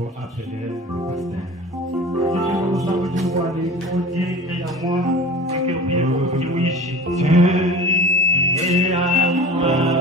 pour appeler le pasteur. Si tu veux savoir du roi, il Dieu est à moi et que vous oui, Dieu est à moi.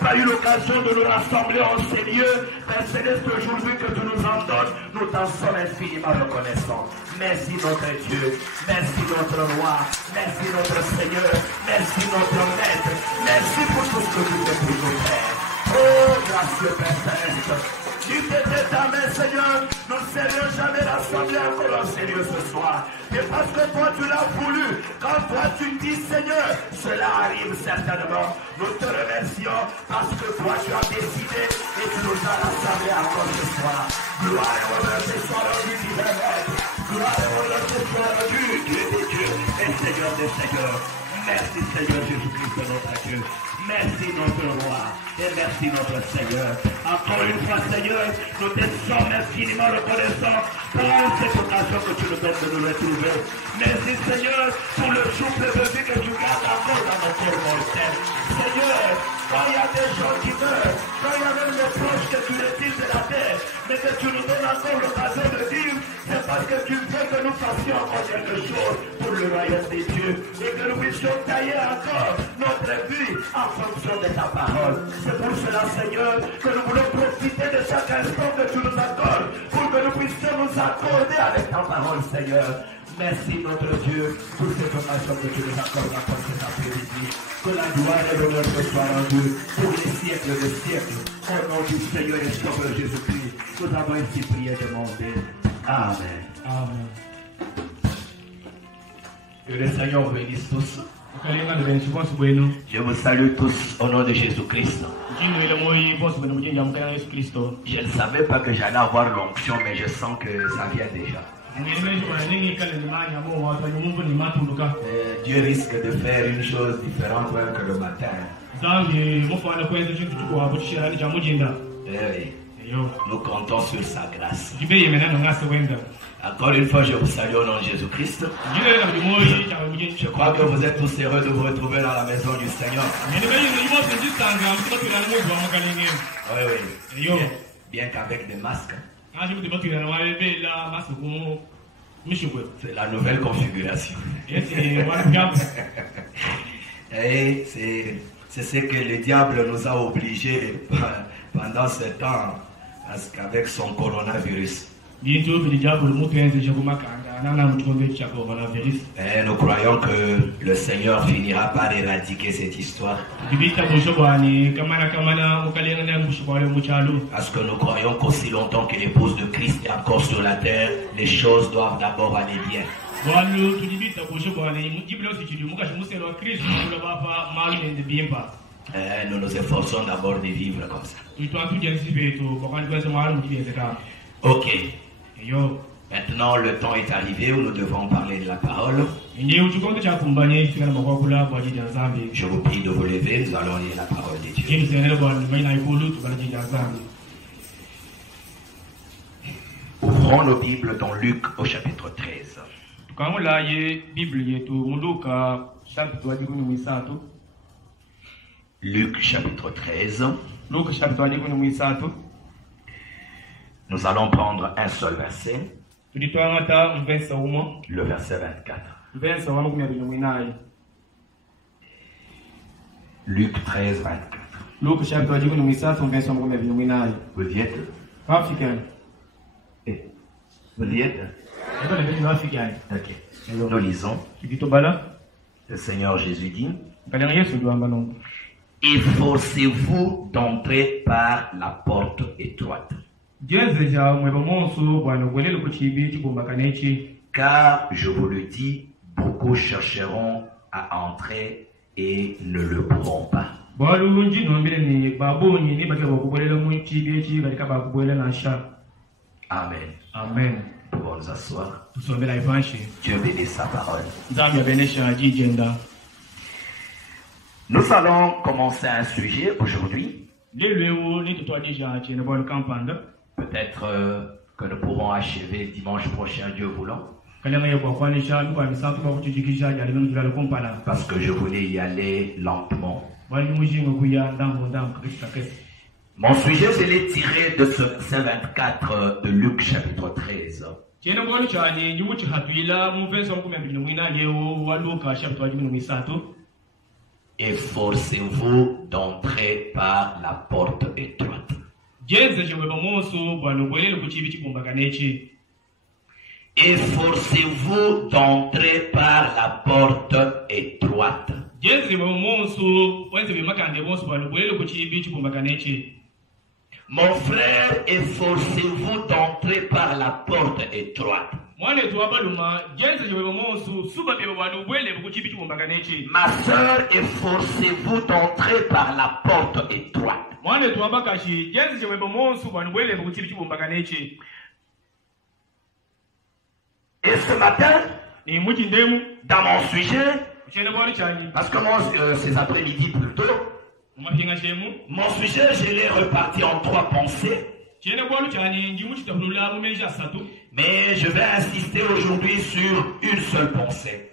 Pas eu l'occasion de nous rassembler en ces lieux, Père Céleste, aujourd'hui que tu nous en donnes, nous t'en sommes infiniment reconnaissants. Merci notre Dieu, merci notre roi, merci notre Seigneur, merci notre maître, merci pour tout ce que tu fais pour nous, Père. Oh, gracieux Père Céleste, tu t'étais ta main, Seigneur, nous sérieux, jamais rassemblé encore en sérieux ce soir. Et parce que toi tu l'as voulu, quand toi tu dis Seigneur, cela arrive certainement. Nous te remercions parce que toi tu as décidé et tu nous as rassemblés encore ce soir. Gloire et honneur te soit rendu, divin Maître. Gloire et honneur te soit rendu, Dieu des dieux et Seigneur des seigneurs. Merci Seigneur Jésus-Christ notre Dieu. Merci notre roi et merci notre Seigneur. Encore une fois Seigneur, nous te sommes infiniment reconnaissants pour cette occasion que tu nous donnes de nous retrouver. Merci Seigneur pour le souffle de vie que tu gardes encore dans nos corps mortels. Seigneur, quand il y a des gens qui meurent, quand il y a même des proches que tu retires de la terre, mais que tu nous donnes encore l'occasion de vivre, c'est parce que tu veux que nous fassions encore quelque chose pour le royaume des dieux et que nous puissions tailler encore notre vie en fonction de ta parole. C'est pour cela, Seigneur, que nous voulons profiter de chaque instant que tu nous accordes pour que nous puissions nous accorder avec ta parole, Seigneur. Merci notre Dieu pour cette occasion que tu nous accordes encore cet après-midi. Que la gloire et l'honneur te soient rendus pour les siècles des siècles. Au nom du Seigneur et Sauveur Jésus-Christ, nous avons ainsi prié et demandé. Amen. Amen. Que le Seigneur vous bénisse tous. Je vous salue tous au nom de Jésus-Christ. Je ne savais pas que j'allais avoir l'onction, mais je sens que ça vient déjà. Dieu risque de faire une chose différente même que le matin. Nous comptons sur sa grâce. Encore une fois, je vous salue au nom de Jésus-Christ. Je crois que vous êtes tous heureux de vous retrouver dans la maison du Seigneur. Oui. Bien qu'avec des masques. C'est la nouvelle configuration. Et c'est ce que le diable nous a obligés pendant ce temps, parce qu'avec son coronavirus. Et nous croyons que le Seigneur finira par éradiquer cette histoire. Parce que nous croyons qu'aussi longtemps que l'épouse de Christ est encore sur la terre, les choses doivent d'abord aller bien. Nous nous efforçons d'abord de vivre comme ça. Ok. Maintenant, le temps est arrivé où nous devons parler de la parole. Je vous prie de vous lever, nous allons lire la parole de Dieu. Ouvrons nos Bibles dans Luc au chapitre 13. Luc chapitre 13. Nous allons prendre un seul verset. Le verset 24. Luc 13, 24. Vous y êtes? Vous y êtes? Ok. Nous lisons. Le Seigneur Jésus dit: efforcez-vous d'entrer par la porte étroite. Car je vous le dis, beaucoup chercheront à entrer et ne le pourront pas. Amen. Amen. Nous pouvons nous asseoir. Dieu bénisse sa parole. Nous allons commencer un sujet aujourd'hui. Peut-être que nous pourrons achever dimanche prochain, Dieu voulant. Parce que je voulais y aller lentement. Mon sujet, je l'ai tiré de ce verset 24 de Luc chapitre 13. Efforcez-vous d'entrer par la porte étroite. Efforcez-vous d'entrer par la porte étroite. Mon frère, efforcez-vous d'entrer par la porte étroite. Ma soeur, efforcez-vous d'entrer par la porte étroite. Et ce matin, dans mon sujet, parce que moi, ces après-midi plutôt, mon sujet, je l'ai reparti en 3 pensées. Mais je vais insister aujourd'hui sur une seule pensée.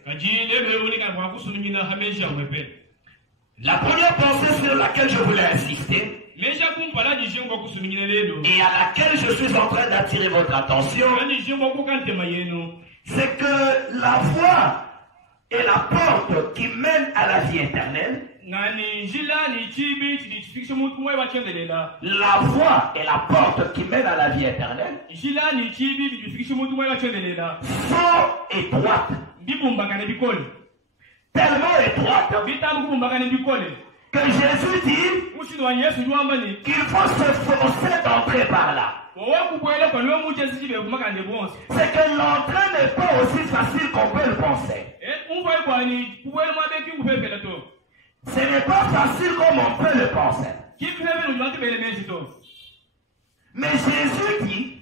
La première pensée sur laquelle je voulais insister, et à laquelle je suis en train d'attirer votre attention, c'est que la voie est la porte qui mène à la vie éternelle. La voie est la porte qui mène à la vie éternelle. Fort étroite. Tellement étroite que Jésus dit qu'il faut s'efforcer d'entrer par là. C'est que l'entrée n'est pas aussi facile qu'on peut le penser. Ce n'est pas facile comme on peut le penser. Mais Jésus dit,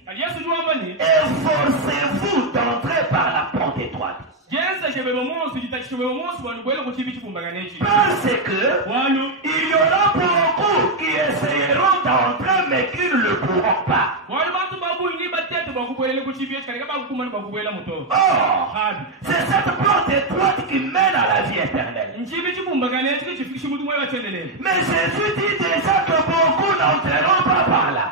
efforcez-vous d'entrer par la porte étroite. Parce que il y aura beaucoup qui essayeront d'entrer mais qui ne le pourront pas. Or, c'est cette porte étroite qui mène à la vie éternelle. Mais Jésus dit déjà que beaucoup n'entreront pas par là.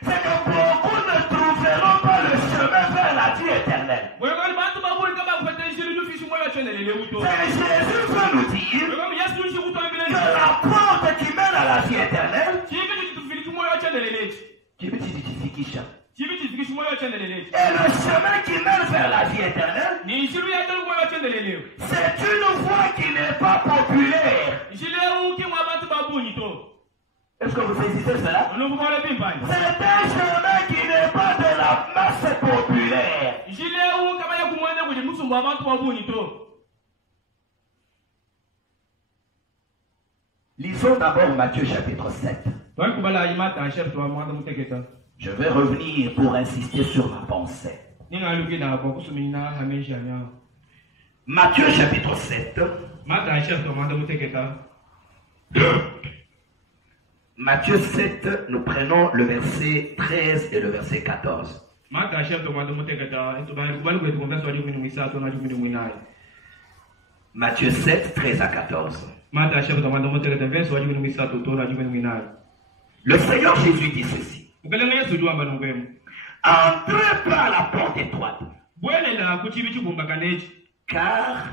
C'est que beaucoup ne trouveront pas le chemin vers la vie éternelle. C'est Jésus veut nous dire que la porte qui mène à la vie éternelle, et le chemin qui mène vers la vie éternelle, c'est une voie qui n'est pas populaire. Est-ce que vous saisissez cela? C'est un chemin qui n'est pas de la masse populaire. Lisons d'abord Matthieu chapitre 7. Je vais revenir pour insister sur ma pensée. Matthieu chapitre 7. Matthieu 7, nous prenons le verset 13 et le verset 14. Matthieu 7, 13 à 14. Le Seigneur Jésus dit ceci. Entrez par la porte étroite. Car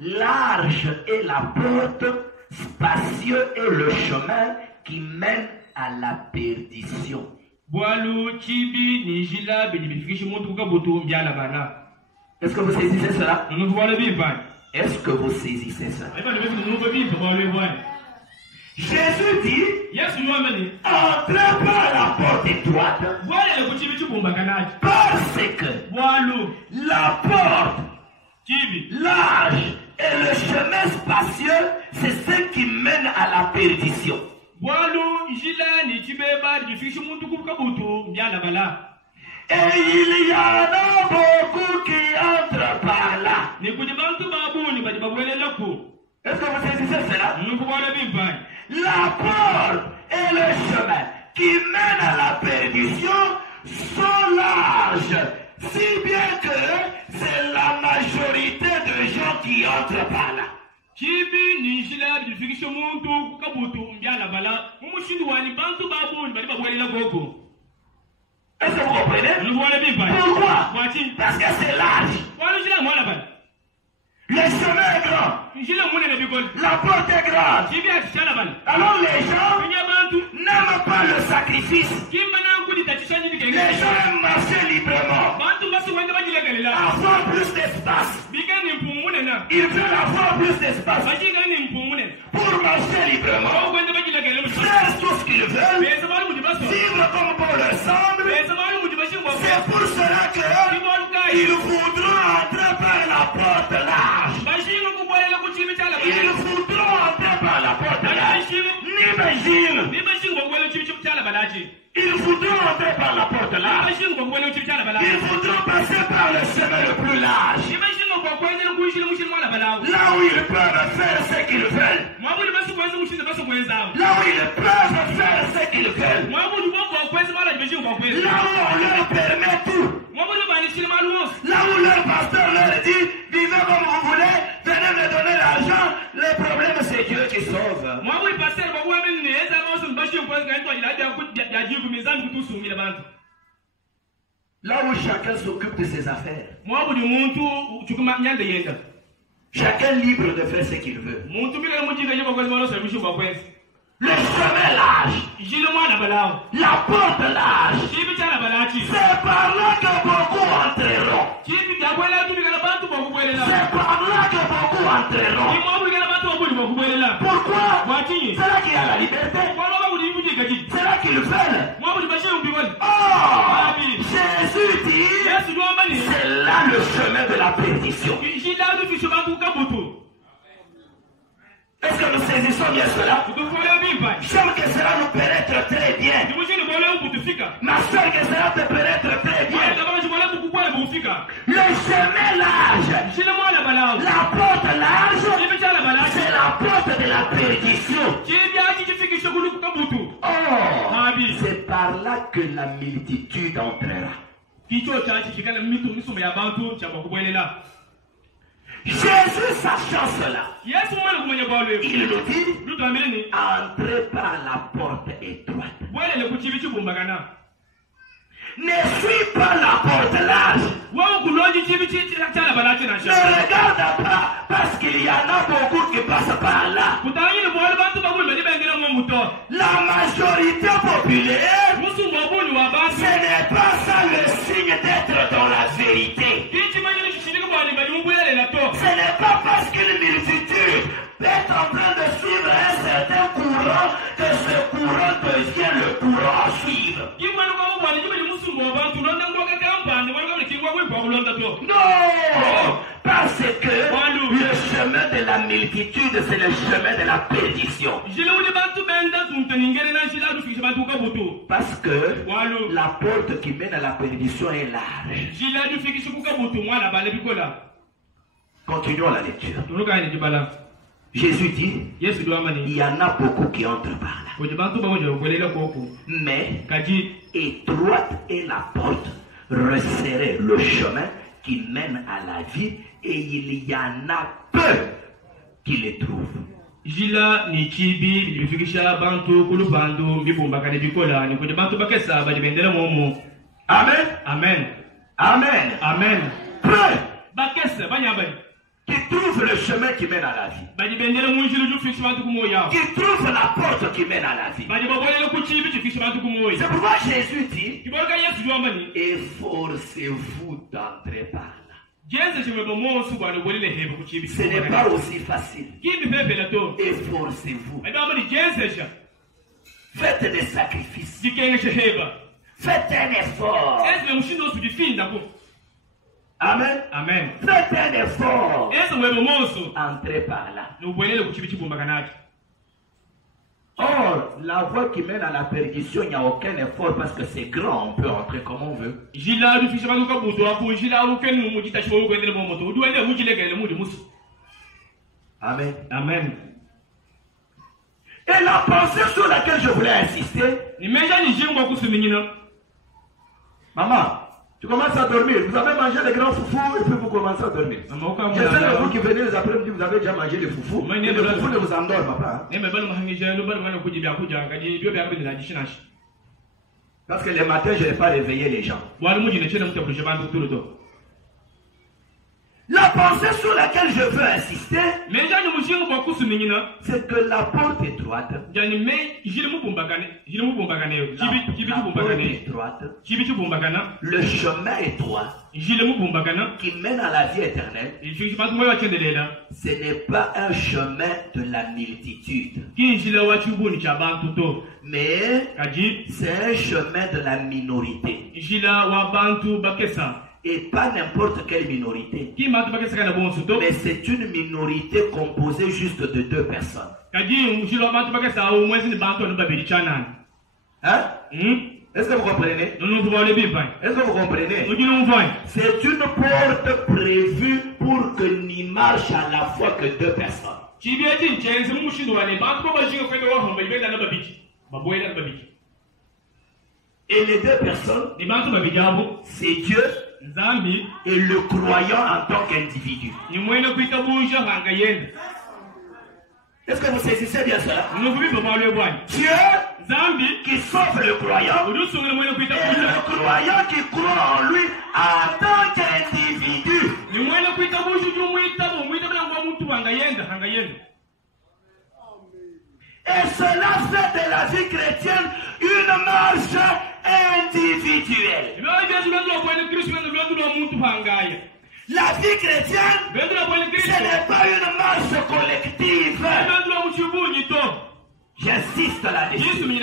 large est la porte, spacieux est le chemin qui mène à la perdition. Est-ce que vous saisissez cela? Est-ce que vous saisissez cela? Jésus dit, entrez par la porte étroite, parce que la porte large et le chemin spacieux, c'est ce qui mène à la perdition. Et il y en a beaucoup qui entrent par là. Est-ce que vous saisissez cela? La porte et le chemin qui mènent à la perdition sont larges, si bien que c'est la majorité de gens qui entrent par là. Est-ce que vous comprenez? Pourquoi? Parce que c'est large. Le chemin est grand. La porte est grande. Alors les gens n'aiment pas le sacrifice. Les gens aiment marcher librement. Avoir plus d'espace. Ils veulent avoir plus d'espace. pour marcher librement, faire tout ce qu'ils veulent, vivre comme bon leur semble. C'est pour cela qu'ils voudront entrer par la porte large. Ils voudront entrer par la porte large. N'imagine. Ils voudront entrer par la porte large. Ils voudront passer par le chemin le plus large. Là où ils peuvent faire ce qu'ils veulent. Là où ils peuvent faire ce qu'ils veulent. Là où on leur permet tout. Là où leur pasteur leur dit, vivez comme vous voulez, venez me donner l'argent. Le problème c'est Dieu qui sauve. Là où chacun s'occupe de ses affaires. Chacun libre de faire ce qu'il veut. Le chemin large. La porte large. C'est par là que beaucoup entreront. C'est par là que beaucoup entreront. Pourquoi? C'est là qu'il y a la liberté. C'est là qu'ils veulent. Oh! Jésus dit, c'est là le chemin de la perdition. Est-ce que nous saisissons bien cela? J'aime que cela nous pénètre très bien. Ma soeur, que cela te pénètre très bien. Le chemin large, la porte large, c'est la porte de la perdition. Oh, c'est par là que la multitude entrera. Jésus sachant cela, il nous dit, entrez par la porte étroite. Ne suis pas la porte large. Ne regarde pas parce qu'il y en a beaucoup qui passent par là. La majorité populaire, ce n'est pas ça le signe d'être dans la vérité. Ce n'est pas parce qu'une multitude est en train de suivre un certain courant que ce courant devient le courant à suivre. Non, parce que le chemin de la multitude, c'est le chemin de la perdition. Parce que la porte qui mène à la perdition est large. Continuons la lecture. Jésus dit, il y en a beaucoup qui entrent par là. Mais étroite est la porte, resserré le chemin qui mène à la vie, et il y en a peu qui les trouvent. Amen. Amen. Amen. Amen. Peu qui trouvent le chemin qui mène à la vie. Qui trouvent la porte qui mène à la vie. C'est pourquoi Jésus dit, efforcez-vous d'entrer par là. Ce n'est pas aussi facile. Efforcez-vous. Faites des sacrifices. Faites un effort. Amen. Amen. Faites un effort. Entrez par là. Or, la voie qui mène à la perdition, il n'y a aucun effort parce que c'est grand, on peut entrer comme on veut. Amen. Amen. Et la pensée sur laquelle je voulais insister, maman, tu commences à dormir. Vous avez mangé les grands foufous et puis vous commencez à dormir. Je sais que vous qui venez les après-midi, vous avez déjà mangé les foufous. Mais les foufous ne vous endorment pas. Parce que les matins, je n'ai pas réveillé les gens. La pensée sur laquelle je veux insister, c'est que la porte étroite, la porte étroite, le chemin étroit qui mène à la vie éternelle, ce n'est pas un chemin de la multitude, mais c'est un chemin de la minorité. Et pas n'importe quelle minorité, mais c'est une minorité composée juste de 2 personnes. Hein? Est-ce que vous comprenez? Est-ce que vous comprenez? C'est une porte prévue pour que n'y marche à la fois que 2 personnes. Et les 2 personnes, c'est Dieu et le croyant en tant qu'individu. Est-ce que vous saisissez bien cela? Dieu qui sauve le croyant et le croyant qui croit en lui en tant qu'individu. Et cela fait de la vie chrétienne une marche individuelle. La vie chrétienne, ce n'est pas une marche collective. J'insiste là-dessus. Ce n'est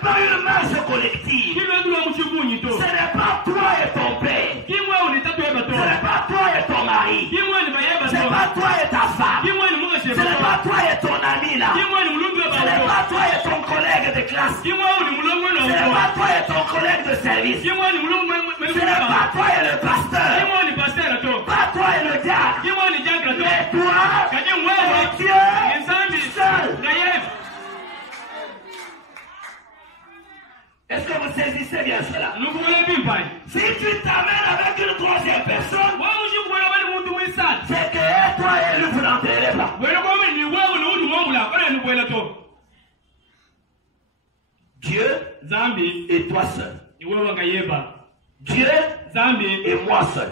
pas une marche collective. Ce n'est pas toi et ton père. Ce n'est pas toi et ton mari. Ce n'est pas toi et ta femme. Ce n'est pas toi et ton ami là. Ce n'est pas toi et ton collègue de classe. Ce n'est pas toi et ton collègue de service. Ce n'est pas toi et le pasteur. Pas toi et le diable. Mais toi et Dieu seul. Est-ce que vous saisissez bien cela? Si tu t'amènes avec une 3e personne, c'est que toi et lui vous n'enterrez pas. Dieu et toi seul. Dieu et moi seul.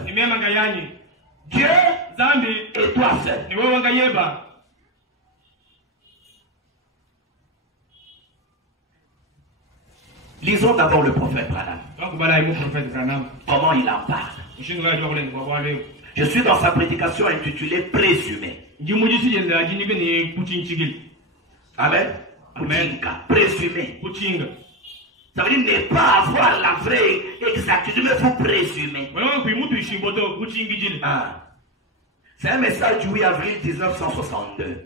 Dieu et toi seul. Lisons d'abord le prophète Branham. Comment il en parle. Je suis dans sa prédication intitulée Présumé. Amen. Amen. Présumé. Ça veut dire ne pas avoir la vraie exactitude, mais vous présumez. Ah. C'est un message du 8 avril 1962.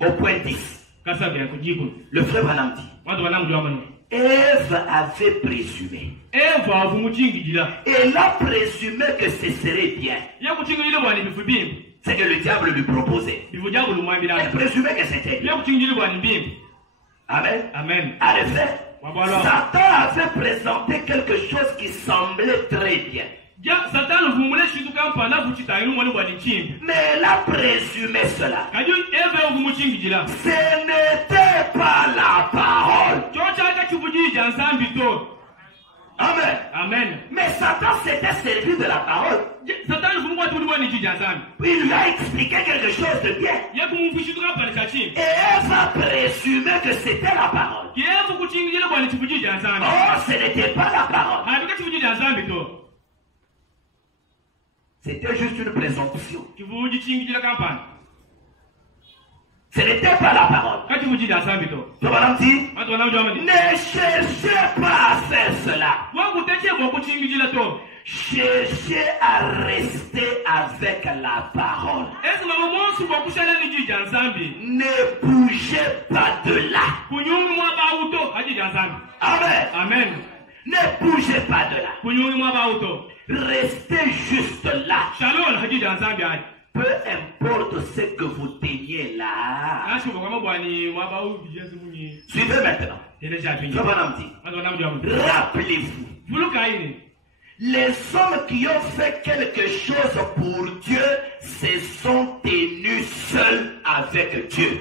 Au point 10. Le frère Branham dit, Ève avait présumé. Elle a présumé que ce serait bien. C'est que le diable lui proposait. Elle présumait que c'était bien. Amen. Amen. En effet, Satan avait présenté quelque chose qui semblait très bien. Mais elle a présumé cela. Ce n'était pas la parole. Amen. Amen. Mais Satan s'était servi de la parole. Il lui a expliqué quelque chose de bien. Et elle va présumer que c'était la parole. Oh, ce n'était pas la parole. C'était juste une présomption. Ce n'était pas la parole. Branham dit, ne cherchez pas à faire cela. Cherchez à rester avec la parole. Ne bougez pas de là. Amen. Amen. Ne bougez pas de là. Restez juste là. Peu importe ce que vous teniez là. Suivez maintenant. Rappelez-vous. Les hommes qui ont fait quelque chose pour Dieu se sont tenus seuls avec Dieu.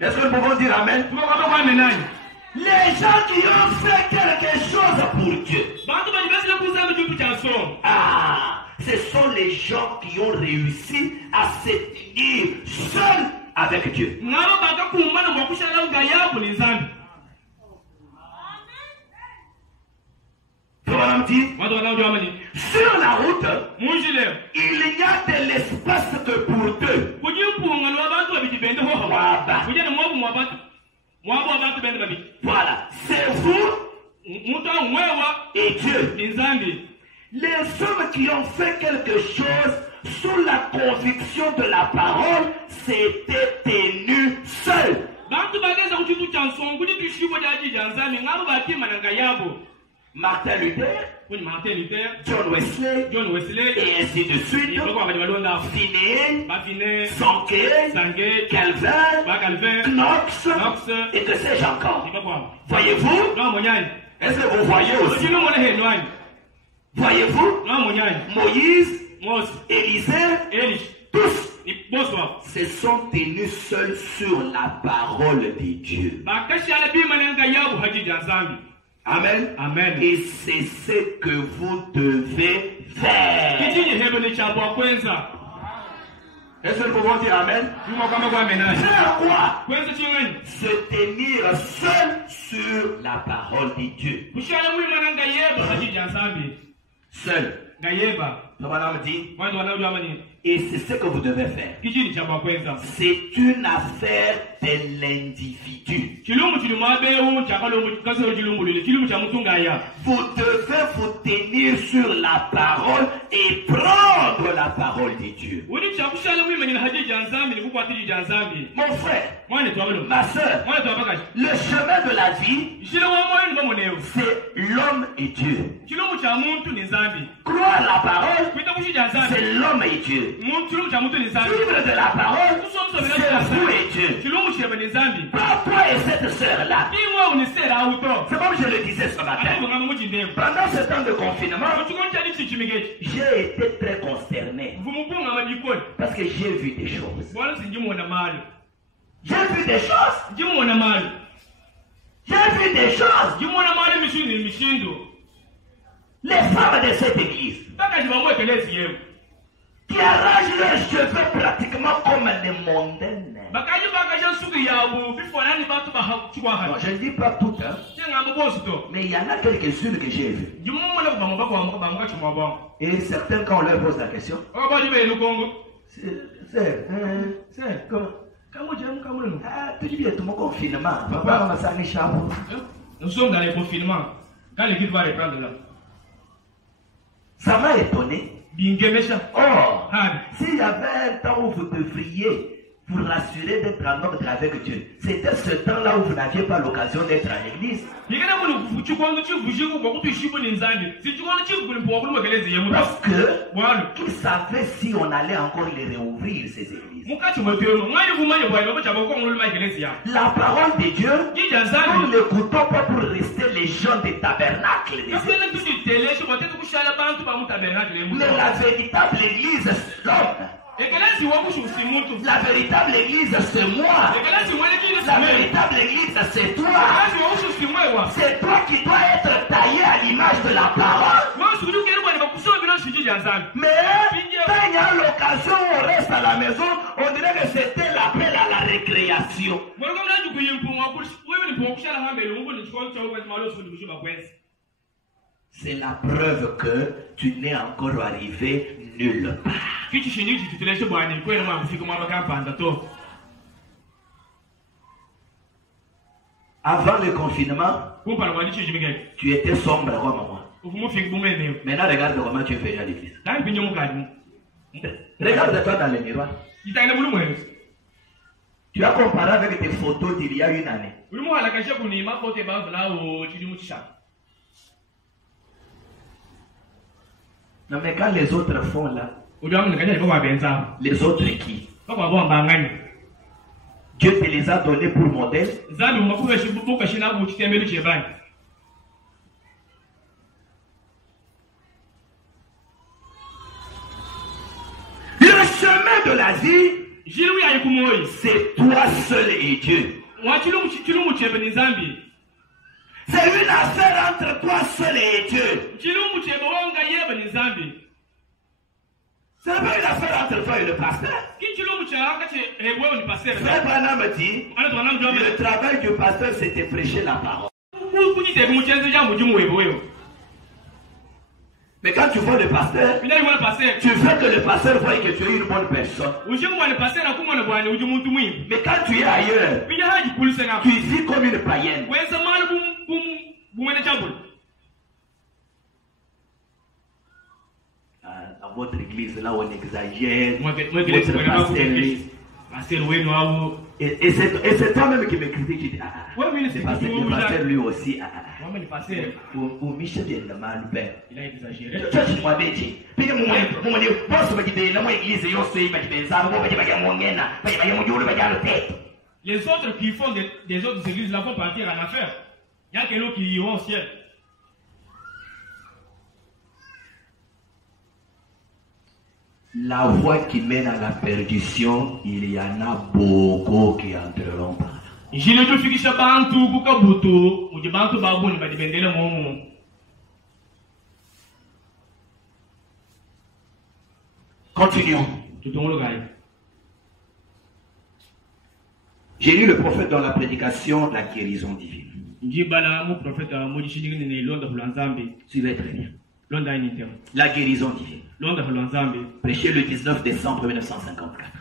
Est-ce que nous pouvons dire Amen? Les gens qui ont fait quelque chose pour Dieu. Ah, ce sont les gens qui ont réussi à se tenir seuls avec Dieu. Sur la route, il y a de l'espace que pour deux. Voilà, c'est vous et Dieu. Les hommes qui ont fait quelque chose sous la conviction de la parole s'étaient tenus seuls. Martin Luther, John Wesley, et ainsi de suite, Finney, Sankey, Calvin, Knox, et que sais-je encore. Voyez-vous? Est-ce que vous voyez aussi? Voyez-vous? Moïse, Élisée, tous se sont tenus seuls sur la parole de Dieu. Amen. Amen. Et c'est ce que vous devez faire. Est-ce que nous pouvons dire Amen? Faire quoi? Se tenir seul sur la parole de Dieu. Seul. Le bonhomme dit, et c'est ce que vous devez faire. C'est une affaire de l'individu. Vous devez vous tenir sur la parole et prendre la parole de Dieu. Mon frère, ma soeur, le chemin de la vie, c'est l'homme et Dieu. Croire la parole, c'est l'homme et Dieu. Vivre de la parole, c'est vous et Dieu. Pas toi et cette sœur-là. C'est comme je le disais ce matin. Pendant ce temps de confinement, j'ai été très consterné. Parce que j'ai vu des choses. J'ai vu des choses. J'ai vu des choses. Les femmes de cette église qui arrachent leurs cheveux pratiquement comme les mondaines. Non, je ne dis pas toutes, hein. Mais il y en a quelques-unes que j'ai vues. Et certains, quand on leur pose la question, c'est comment? Ah, tu dis bien tout mon confinement. Papa, nous sommes dans les confinements. Quand l'équipe va reprendre là. Ça m'a étonné. Oh, Ah. s'il y avait un temps où vous devriez vous rassurer d'être en ordre avec Dieu, c'était ce temps-là où vous n'aviez pas l'occasion d'être à l'église. Parce que ils savaient si on allait encore les réouvrir, ces églises. La parole de Dieu, nous ne l'écoutons pas pour rester les gens des tabernacles des églises. Mais la véritable église, c'est l'homme. La véritable église, c'est moi. La véritable église, c'est toi. C'est toi qui dois être taillé à l'image de la parole. Mais quand il y a l'occasion où on reste à la maison, on dirait que c'était l'appel à la récréation. C'est la preuve que tu n'es encore arrivé nulle part. Avant le confinement, tu étais sombre comme moi. Maintenant, regarde comment tu es venu à l'église. Regarde-toi dans le miroir. Tu as comparé avec tes photos d'il y a une année. Non, mais quand les autres font là, les autres qui? Dieu te les a donnés pour modèle. Le chemin de la vie, C'est toi seul et Dieu. C'est une affaire entre toi seul et Dieu. C'est pas une affaire entre toi et le pasteur. Frère Branham dit, le travail du pasteur c'était prêcher la parole. Mais quand tu vois le pasteur, tu veux que le pasteur voie que tu es une bonne personne. Mais quand tu es ailleurs, tu vis comme une païenne. Dans votre église, là on exagère. Et c'est toi-même qui me critique. Tu dis, c'est parce que le pasteur lui aussi. Ou Michel vient de mal, père. Il a exagéré. Tu m'as dit, puis mon Dieu, pense que tu dans mon église, il y a aussi, les autres qui font des autres églises là vont partir en affaires. Il y a quelqu'un qui iront au ciel. La voie qui mène à la perdition, il y en a beaucoup qui entreront par là. Continuons. J'ai lu le prophète dans la prédication de la guérison divine. Suivez très bien. La guérison divine. Prêché le 19 décembre 1954.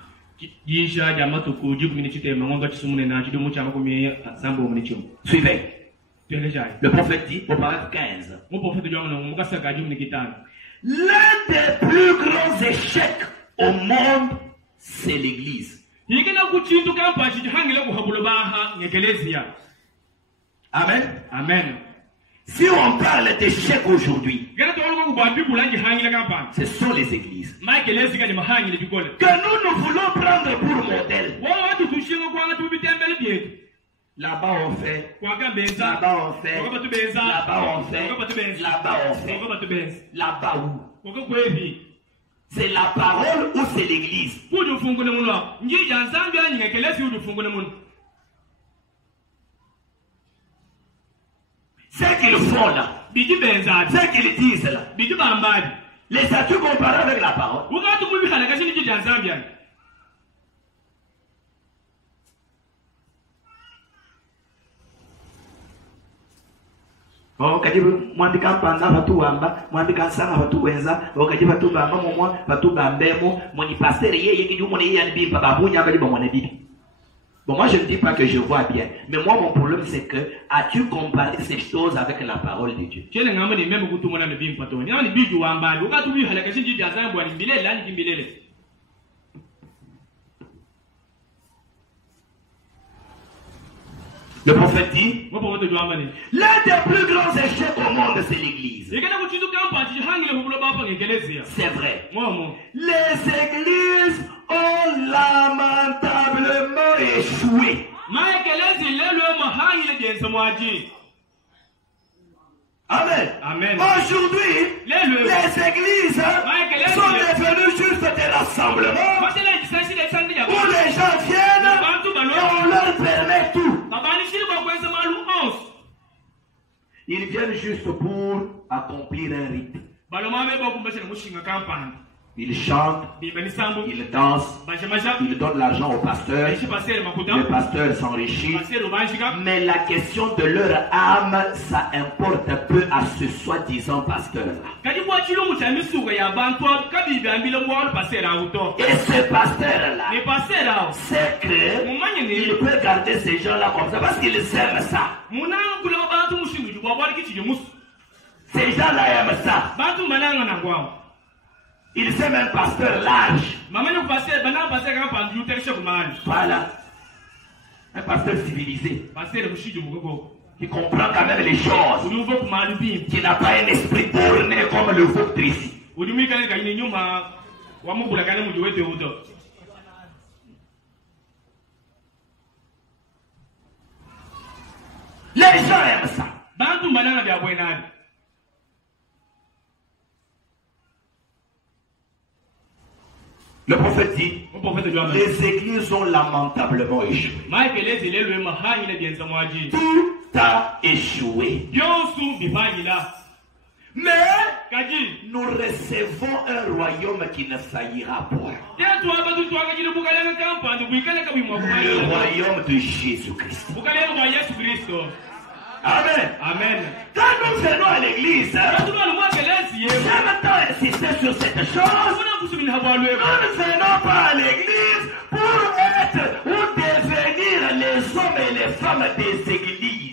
Suivez. Le prophète dit au paragraphe 15. L'un des plus grands échecs au monde, c'est l'Église. Amen. Amen. Si on parle d'échec aujourd'hui, ce sont les églises que nous voulons prendre pour modèle. Là-bas on fait, là-bas on fait, là-bas on fait, là-bas on fait, là-bas où? C'est la parole ou c'est l'église? Ce qu'ils font là, ce qu'ils disent là, les as-tu comparé avec la parole? Mwandika mpanga batu wamba, mwandika nsanga batu wenza, okaji batu bamba mumwa, batu bambemo, moni pasteur yeye ki dumone yeye anbimba babunya bali bamone bibi. Bon, moi je ne dis pas que je vois bien, mais moi mon problème c'est que as-tu comparé ces choses avec la parole de Dieu? Le prophète dit, l'un des plus grands échecs au monde, c'est l'Église. C'est vrai. Les églises ont lamentablement échoué. Amen. Amen. Aujourd'hui, les églises sont devenues juste des rassemblements où les gens viennent et on leur permet tout. Ils viennent juste pour accomplir un rite. Ils chantent, ils dansent, ils donnent l'argent au pasteur, le pasteur s'enrichit, mais la question de leur âme, ça importe peu à ce soi-disant pasteur-là. Et ce pasteur-là, c'est qu'il peut garder ces gens-là comme ça, parce qu'ils aiment ça. Ces gens-là aiment ça. Ils aiment un pasteur large. Voilà. Un pasteur civilisé. Qui comprend quand même les choses. Qui n'a pas un esprit borné comme le vôtre ici. Les gens aiment ça. Le prophète dit, Mon prophète de Dieu, amen. les églises ont lamentablement échoué. Mike eleze le maha ile bien samwaji. Tout a échoué. Bionsu bifanyi la. Mais Kaji. nous recevons un royaume qui ne faillira point. Tetu abatu twakaji le bukale kampa ndu bikale kabimwa Le kumali. royaume de Jésus-Christ. Bukale kwa Yesu Kristo. Amen. Amen. Quand nous venons à l'église, Tetu lo mwa kelezi ye. j'aime tant insister sur cette chose. Kuna kusubiri habwa lwe. Nous ne venons pas à l'église pour être ou devenir les hommes et les femmes des églises.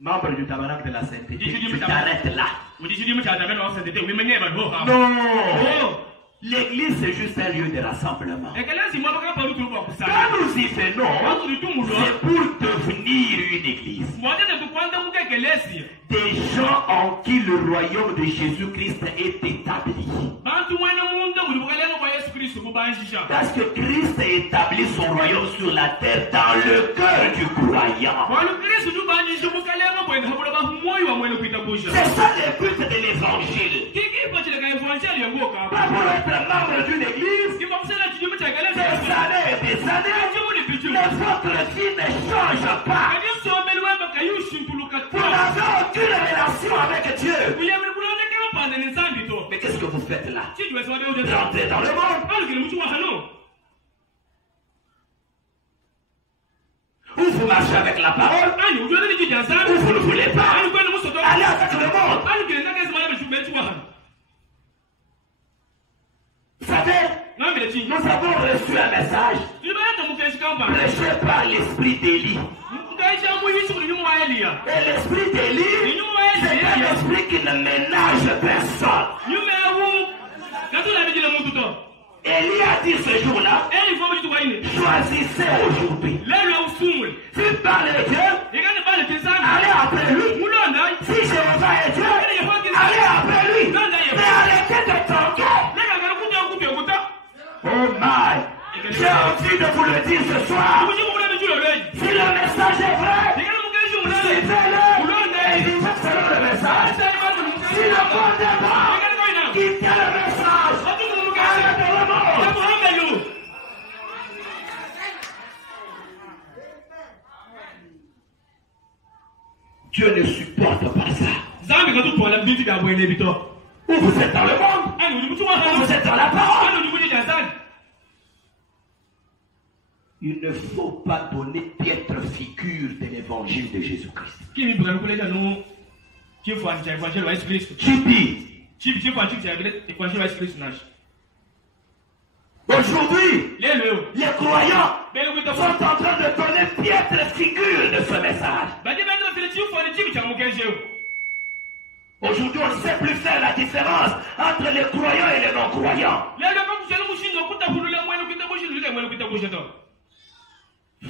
Membre du tabernacle de la sainteté, tu t'arrêtes là. Non. L'église, c'est juste un lieu de rassemblement. Quand nous y venons, c'est pour devenir une église. Des gens en qui le royaume de Jésus-Christ est établi. Parce que Christ a établi son royaume sur la terre dans le cœur du croyant. C'est ça le but de l'évangile. Pas pour être membre d'une église, des années et des années, mais votre vie ne change pas. Vous n'avez aucune relation avec Dieu. Mais qu'est-ce que vous faites là? Rentrez dans le monde. Ou vous marchez avec la parole, ou vous ne voulez pas. Allez avec le monde. Vous savez, nous avons reçu un message prêché par l'esprit d'Élie. Et l'esprit d'Élie, c'est un esprit qui ne ménage personne. Élie a dit ce jour-là, choisissez aujourd'hui. S'il parle de Dieu, allez après lui. Si Jéhovah est Dieu, allez après lui. Mais arrêtez de tanker. Oh my! J'ai envie de vous le dire ce soir. Si le message est vrai, suivez-le et vivez selon le message. Si le monde est bon, quittez le message. Arrêtez le monde. Dieu ne supporte pas ça. Ou vous êtes dans le monde, ou vous êtes dans la parole. Il ne faut pas donner piètre figure de l'évangile de Jésus-Christ. Tu dis, aujourd'hui, les croyants sont en train de donner piètre figure de ce message. Aujourd'hui, on ne sait plus faire la différence entre les croyants et les non-croyants.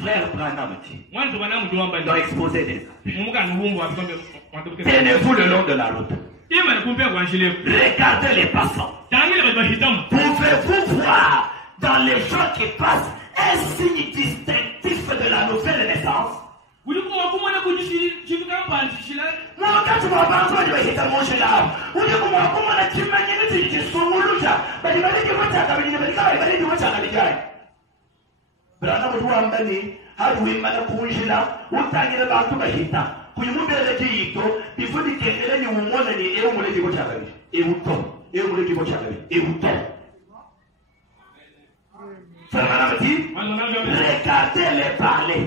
Frère Branham dit, dans l'exposé des âges, tenez-vous le long de la route. Regardez les passants. Pouvez-vous voir dans les gens qui passent un signe distinctif de la nouvelle naissance? Moi, quand tu m'as parlé, je vais te manger là. Ou de comment tu m'as dit que tu sois mon louja. Mais il m'a dit que tu as dit que tu as dit que tu as dit que tu as dit. Branham dit que tu as dit que tu as dit que tu as dit kuyimubere kiyito bifuni kengere ni umona ni ewo muleki ko chakabi ewo muleki ko chakabi ewuto regardez les parler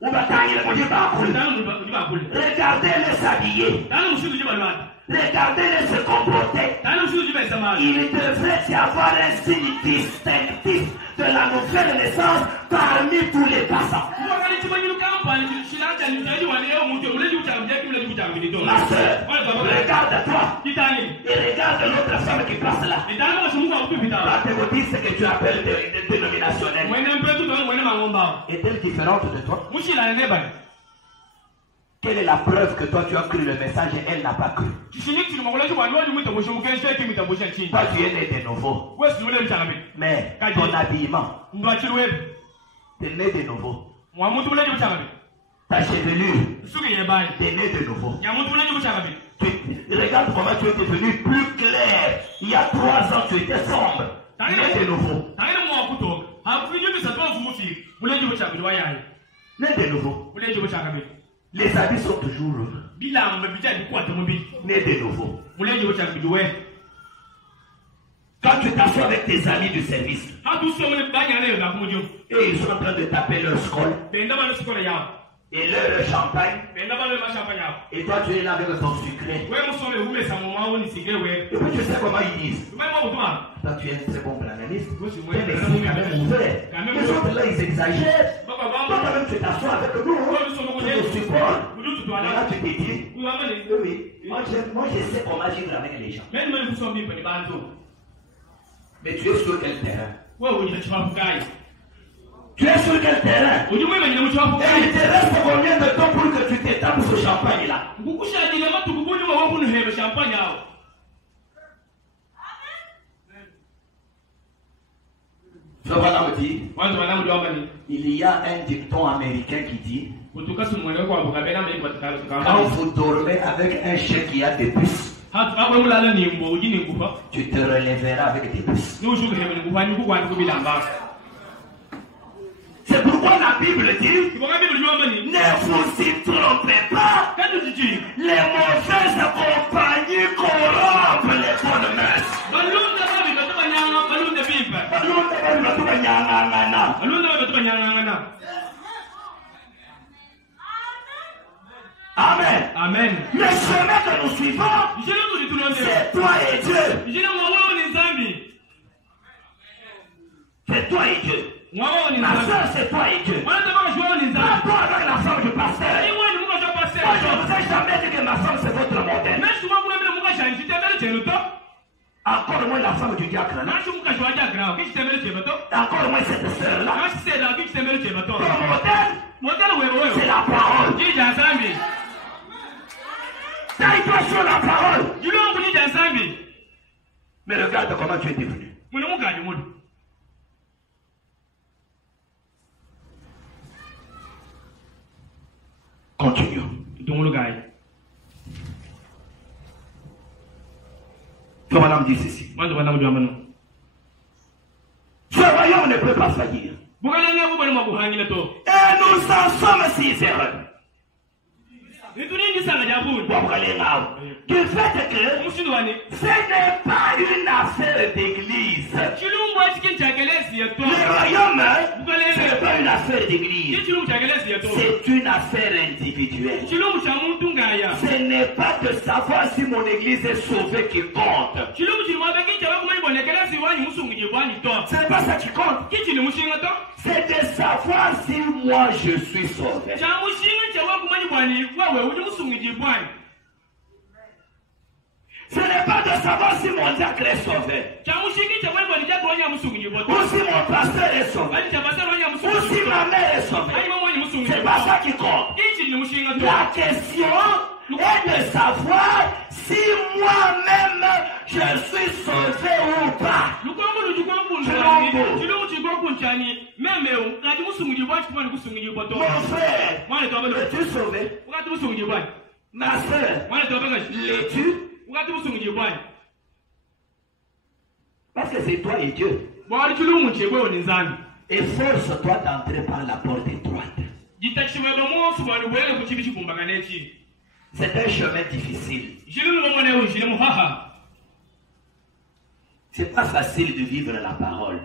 ou batangire moje bakul regardez les habiller regardez les se comporter. Il devrait y avoir un signe distinctif de la nouvelle naissance parmi tous les passants. Ma soeur, regarde-toi et regarde l'autre femme qui passe là. La théorie, c'est que tu appelles dénominationnelle. Est-elle différente de toi? Quelle est la preuve que toi tu as cru le message et elle n'a pas cru? Toi tu es né de nouveau. Mais ton habillement, tu es né de nouveau. Ta chevelure, tu es né de nouveau. Regarde comment tu es devenu plus clair. Il y a 3 ans, tu étais sombre. Né de nouveau. Né de nouveau. Les habits sont toujours nés de nouveau. Quand tu t'assois avec tes amis du service, et ils sont en train de taper leur scroll et leur champagne, et toi tu es là avec ton sucré. Et puis tu sais comment ils disent. Toi tu es un très bon planaliste. Tu es quand même ouvert. Les autres là ils exagèrent. Toi quand même tu t'assois avec nous. Tu nous supportes. Et là tu te dis, oui, moi je sais comment vivre avec les gens. Mais tu es sur quel terrain? Tu es sur quel terrain? Et il te reste combien de temps pour que tu t'étapes ce champagne-là? Il y a un dicton américain qui dit, quand vous dormez avec un chien qui a des puces, tu te relèveras avec des puces. C'est pourquoi la Bible dit, ne vous y trompez pas, les mauvaises compagnies corrompent les bonnes mœurs. Amen. Amen. Le chemin que nous suivons, c'est toi et Dieu. C'est toi et Dieu. Ma soeur, c'est toi et Dieu. Pas toi avec la femme du pasteur. Moi, je ne vous ai jamais dit que ma femme, c'est votre modèle. Encore moins la femme du diacre. Encore moins cette sœur-là. Ton modèle, c'est la parole. Taille-toi sur la parole. Mais regarde comment tu es devenu. Continuons. Que madame dit ceci. Ce royaume ne peut pas faillir. Et nous en sommes si heureux. Du fait que ce n'est pas une affaire d'église. Le royaume, ce n'est pas une affaire d'église. C'est une affaire individuelle. Ce n'est pas de savoir si mon église est sauvée qui compte. Ce n'est pas ça qui compte. C'est de savoir si moi je suis sauvé. Ce n'est pas de savoir si mon diacre est sauvé. Ou si mon pasteur est sauvé. Ou si ma mère est sauvée. C'est pas ça qui compte. La question est de savoir si moi-même je suis sauvé ou pas. Mon frère, es-tu sauvé? Ma soeur, l'es-tu? Parce que c'est toi et Dieu. Et force-toi d'entrer par la porte étroite. C'est un chemin difficile. C'est pas facile de vivre la parole.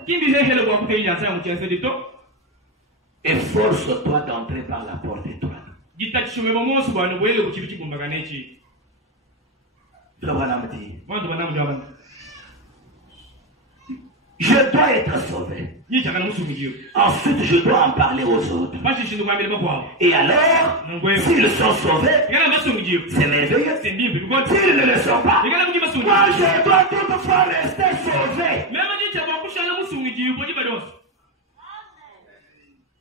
Et force-toi d'entrer par la porte étroite. Je dois être sauvé. Ensuite, je dois en parler aux autres. Et alors, s'ils sont sauvés, c'est merveilleux. S'ils ne le sont pas, moi, je dois toutefois rester sauvé.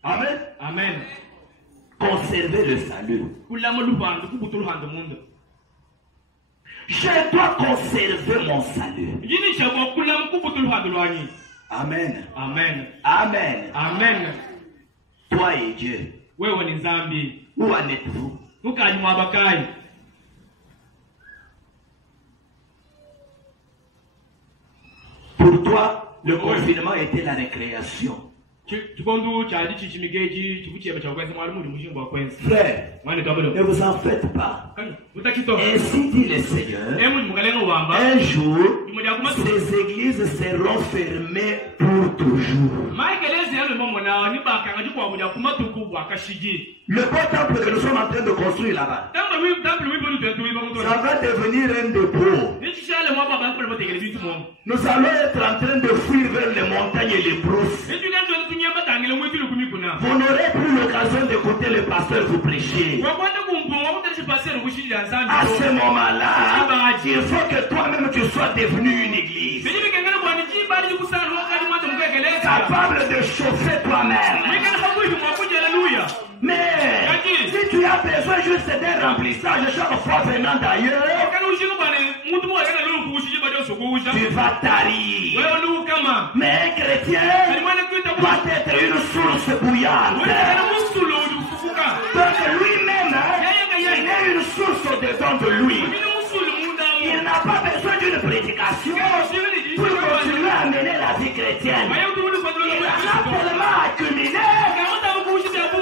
Amen. Amen. Conserver le salut. Je dois conserver mon salut. Amen. Amen. Amen. Amen. Toi et Dieu. Où en êtes-vous? Pour toi, le confinement était la récréation. Frère, ne vous en faites pas. Ainsi dit le Seigneur, un jour, ces églises seront fermées pour toujours. Le beau temple que nous sommes en train de construire là-bas, ça va devenir un dépôt. Nous allons être en train de fuir vers les montagnes et les brousses. Vous n'aurez plus l'occasion d'écouter le pasteur vous prêcher. À ce moment-là, il faut que toi-même tu sois devenu une église. Capable de chauffer toi-même. Mais si tu as besoin juste d'un remplissage chaque fois venant d'ailleurs, tu vas tarir. Mais un chrétien doit être une source bouillante. Donc lui-même, il a une source au-dedans de lui. Il n'a pas besoin d'une prédication pour continuer à mener la vie chrétienne. Il a tellement accumulé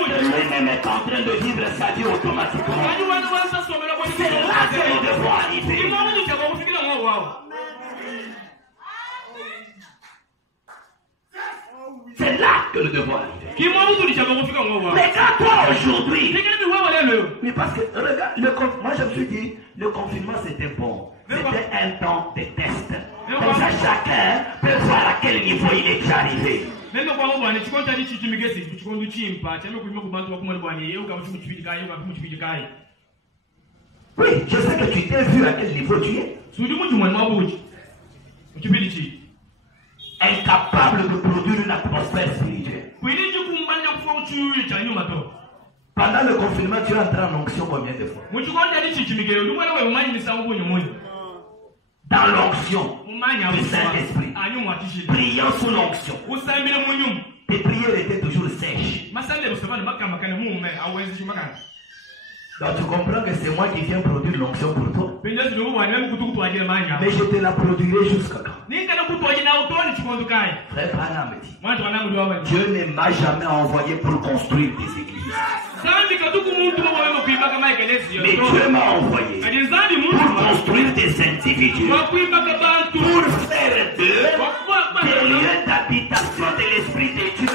que lui-même est en train de vivre sa vie automatiquement. C'est là que nous devons arriver. C'est là que nous devons arriver. Mais quand toi aujourd'hui, mais parce que regarde, moi je me suis dit, le confinement c'était bon. C'était un temps de test. Comme ça chacun peut voir à quel niveau il est déjà arrivé. Oui, je sais que tu t'es vu à quel niveau tu es. Incapable de produire une atmosphère spirituelle. Pendant le confinement, tu es entré en onction combien de fois? Dans l'onction du Saint-Esprit. Priant sous l'onction. Tes prières étaient toujours sèches. Donc tu comprends que c'est moi qui viens produire l'onction pour toi. Mais je te la produirai jusqu'à quand? Frère Branham dit, Dieu ne m'a jamais envoyé pour construire des églises. Mais Dieu m'a envoyé pour construire des individus. Pour faire d'eux des lieux d'habitation de l'Esprit de Dieu.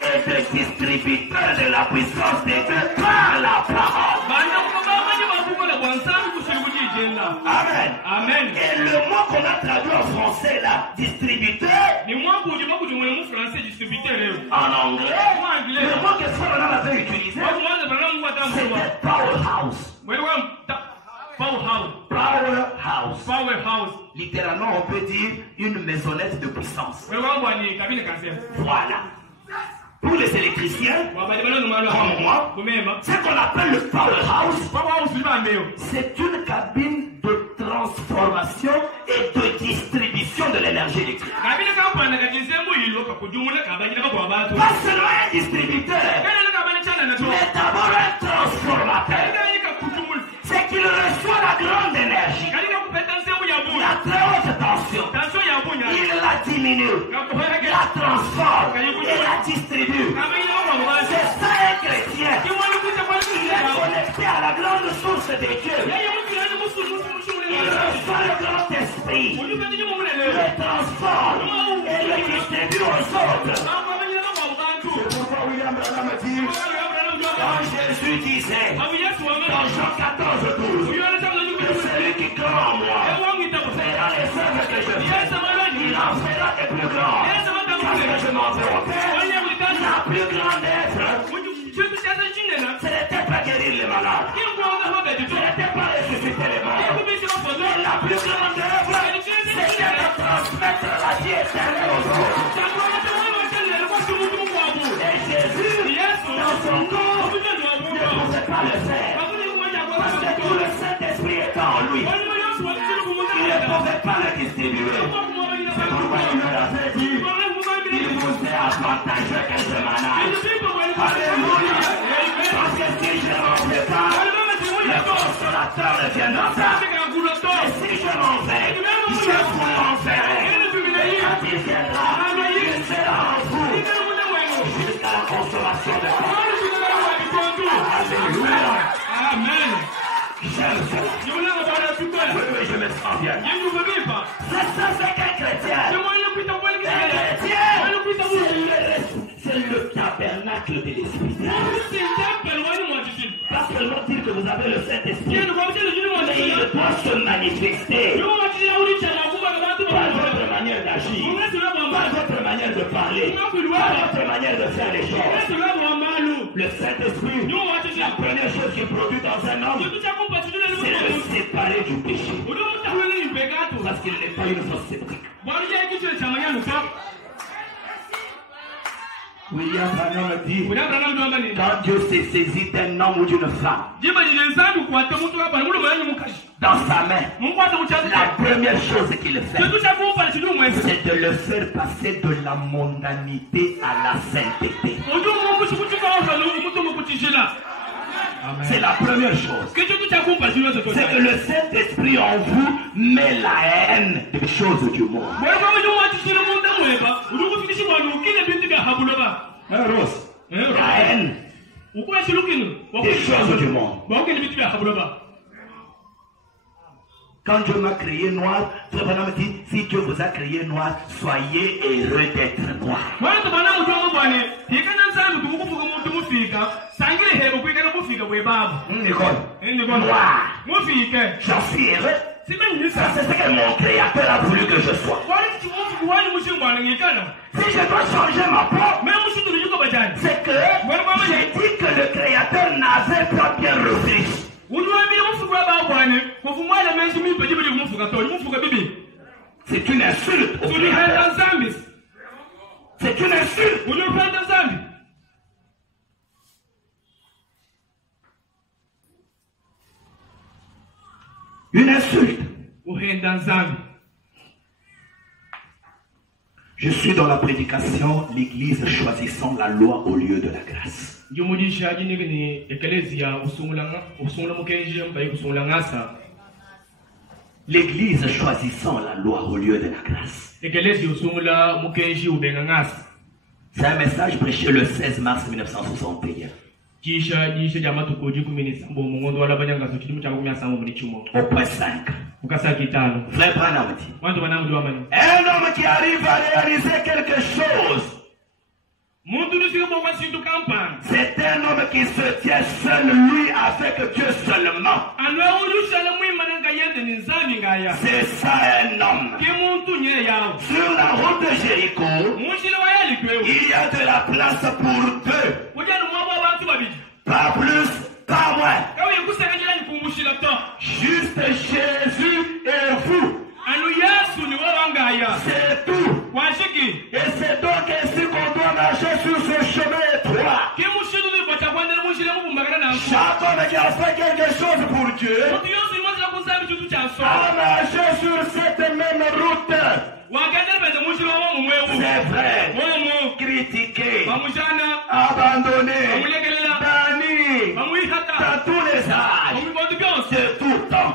Et de distributeur de la puissance de Dieu par la parole. Amen. Amen. Et le mot qu'on a traduit en français là, distributeur, en anglais, le mot que Solomon avait utilisé, c'était powerhouse. Powerhouse. Littéralement, on peut dire une maisonnette de puissance. Voilà. Pour les électriciens, comme moi, ce qu'on appelle le powerhouse, c'est une cabine de transformation et de distribution de l'énergie électrique. Pas seulement un distributeur, mais d'abord un transformateur. C'est qu'il reçoit la grande énergie, la très haute tension, il la diminue, il la transforme et la distribue. C'est ça un chrétien. Il est connecté à la grande source de Dieu. Il reçoit le grand esprit, le transforme et le distribue aux autres. C'est pourquoi William Branham dit, quand Jésus disait dans Jean 14, 12, que celui qui croit en moi fera les œuvres que je fais, il en fera des plus grands, parce que je m'en vais au Père. La plus grande œuvre, ce n'était pas guérir les malades, ce n'était pas ressusciter les morts, mais la plus grande œuvre, c'était de transmettre la vie éternelle aux autres. Et Jésus, dans son corps, ne pouvait pas le faire, parce que tout le Saint-Esprit était en lui. Il ne pouvait pas le distribuer. C'est pourquoi il me l'avait dit, il vous est avantageux que je m'en aille. Alléluia. Parce que si je n'en fais pas, le consolateur ne viendra pas. Et si je m'en vais, je vous l'enverrai. consommation de temps. Alléluia. Amen. J'aime cela. Oui, je me sens bien. C'est ça, c'est qu'un chrétien. C'est le tabernacle de l'Esprit. Pas seulement dire que vous avez le Saint-Esprit, mais il doit se manifester par votre manière d'agir, par votre manière de parler, par votre manière de faire les choses. Le Saint-Esprit, la première chose qu'il produit dans un homme, c'est de le séparer du péché. Parce qu'il n'est pas une force sceptique. William Branham dit, quand Dieu s'est saisi d'un homme ou d'une femme, dans sa main, la première chose qu'il fait, c'est de le faire passer de la mondanité à la sainteté. C'est la première chose. C'est que le Saint-Esprit en vous met la haine des choses du monde. La haine des choses du monde. Quand Dieu m'a créé noir, Frère Branham dit, si Dieu vous a créé noir, soyez heureux d'être noir. Nicole, noir, j'en suis heureux. C'est ce que mon créateur a voulu que je sois. Si je dois changer ma peau, c'est que j'ai dit que le créateur n'avait pas bien réfléchi. C'est une insulte au créateur. C'est une insulte. Une insulte. Je suis dans la prédication, l'église choisissant la loi au lieu de la grâce. L'église choisissant la loi au lieu de la grâce. C'est un message prêché le 16 mars 1961. Au point 5. Frère Branham dit, un homme qui arrive à réaliser quelque chose, c'est un homme qui se tient seul, lui, avec Dieu seulement. C'est ça un homme. Sur la route de Jéricho, il y a de la place pour deux. Pas plus, pas moins. Juste Jésus et vous. C'est tout. Et c'est donc ainsi qu'on doit marcher sur ce chemin étroit. Chaque homme qui a fait quelque chose pour Dieu a marché sur cette même route. C'est vrai. Critiquer, abandonner, banni, dans tous les âges, de tout temps.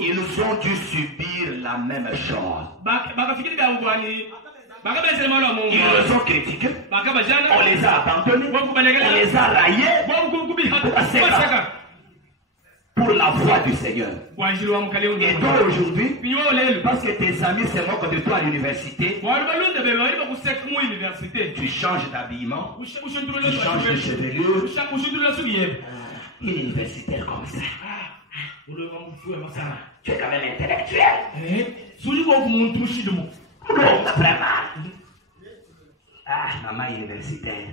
Ils ont dû subir la même chose. Ils ont critiqué, on les a abandonnés, on les a raillés. Pour la voix du Seigneur. Et toi aujourd'hui, parce que tes amis se moquent de toi à l'université, tu changes d'habillement, tu changes de chevelure. Une universitaire comme ça. Tu es quand même intellectuel. Non, vraiment. Ah, maman universitaire.